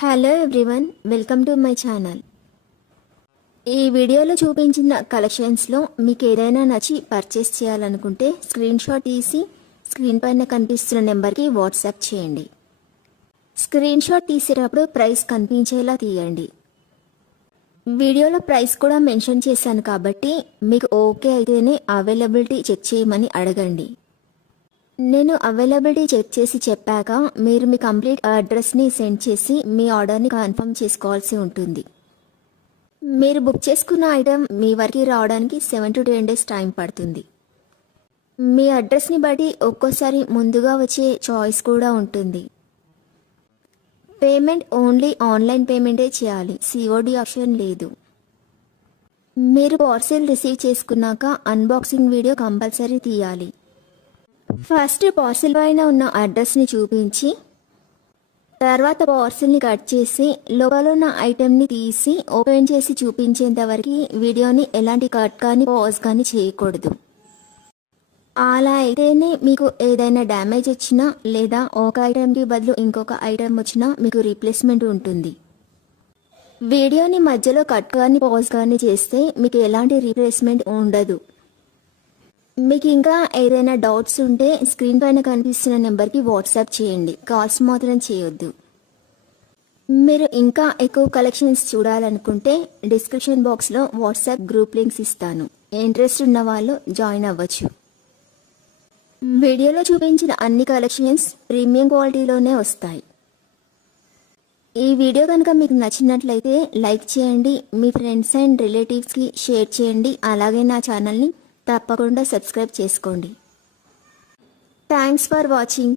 Hello everyone, welcome to my channel. ఈ వీడియోలో చూపించిన కలెక్షన్స్లో మీకు ఏదైనా నచ్చి పర్చేస్ చేయాలనుకుంటే స్క్రీన్ షాట్ తీసి స్క్రీన్ పైన కనిపిస్తున్న నెంబర్కి వాట్సాప్ చేయండి. స్క్రీన్ షాట్ తీసేటప్పుడు ప్రైస్ కనిపించేలా తీయండి. వీడియోలో ప్రైస్ కూడా మెన్షన్ చేశాను కాబట్టి మీకు ఓకే అయితేనే అవైలబిలిటీ చెక్ చేయమని అడగండి. నేను అవైలబిలిటీ చెక్ చేసి చెప్పాక మీరు మీ కంప్లీట్ అడ్రస్ని సెండ్ చేసి మీ ఆర్డర్ని కన్ఫర్మ్ చేసుకోవాల్సి ఉంటుంది. మీరు బుక్ చేసుకున్న ఐటెం మీ వరకు రావడానికి 7 to 10 days టైం పడుతుంది. మీ అడ్రస్ని బట్టి ఒక్కోసారి ముందుగా వచ్చే చాయిస్ కూడా ఉంటుంది. పేమెంట్ ఓన్లీ ఆన్లైన్ పేమెంటే చేయాలి, సిఓడి ఆప్షన్ లేదు. మీరు పార్సిల్ రిసీవ్ చేసుకున్నాక అన్బాక్సింగ్ వీడియో కంపల్సరీ తీయాలి. ఫస్ట్ పార్సిల్ పైన ఉన్న అడ్రస్ని చూపించి తర్వాత పార్సిల్ని కట్ చేసి లోపల ఉన్న ఐటెంని తీసి ఓపెన్ చేసి చూపించేంత వరకు వీడియోని ఎలాంటి కట్ కానీ పాజ్ కానీ చేయకూడదు. అలా అయితేనే మీకు ఏదైనా డ్యామేజ్ వచ్చినా లేదా ఒక ఐటెంకి బదులు ఇంకొక ఐటెం వచ్చినా మీకు రీప్లేస్మెంట్ ఉంటుంది. వీడియోని మధ్యలో కట్ కానీ పాజ్ కానీ చేస్తే మీకు ఎలాంటి రీప్లేస్మెంట్ ఉండదు. మీకు ఇంకా ఏదైనా డౌట్స్ ఉంటే స్క్రీన్ పైన కనిపిస్తున్న నెంబర్కి వాట్సాప్ చేయండి, కాల్స్ మాత్రం చేయొద్దు. మీరు ఇంకా ఎక్కువ కలెక్షన్స్ చూడాలనుకుంటే డిస్క్రిప్షన్ బాక్స్లో వాట్సాప్ గ్రూప్ లింక్స్ ఇస్తాను, ఇంట్రెస్ట్ ఉన్న వాళ్ళు జాయిన్ అవ్వచ్చు. వీడియోలో చూపించిన అన్ని కలెక్షన్స్ ప్రీమియం క్వాలిటీలోనే వస్తాయి. ఈ వీడియో కనుక మీకు నచ్చినట్లయితే లైక్ చేయండి, మీ ఫ్రెండ్స్ అండ్ రిలేటివ్స్కి షేర్ చేయండి. అలాగే నా ఛానల్ని తప్పకుండా సబ్స్క్రైబ్ చేసుకోండి. Thanks for watching.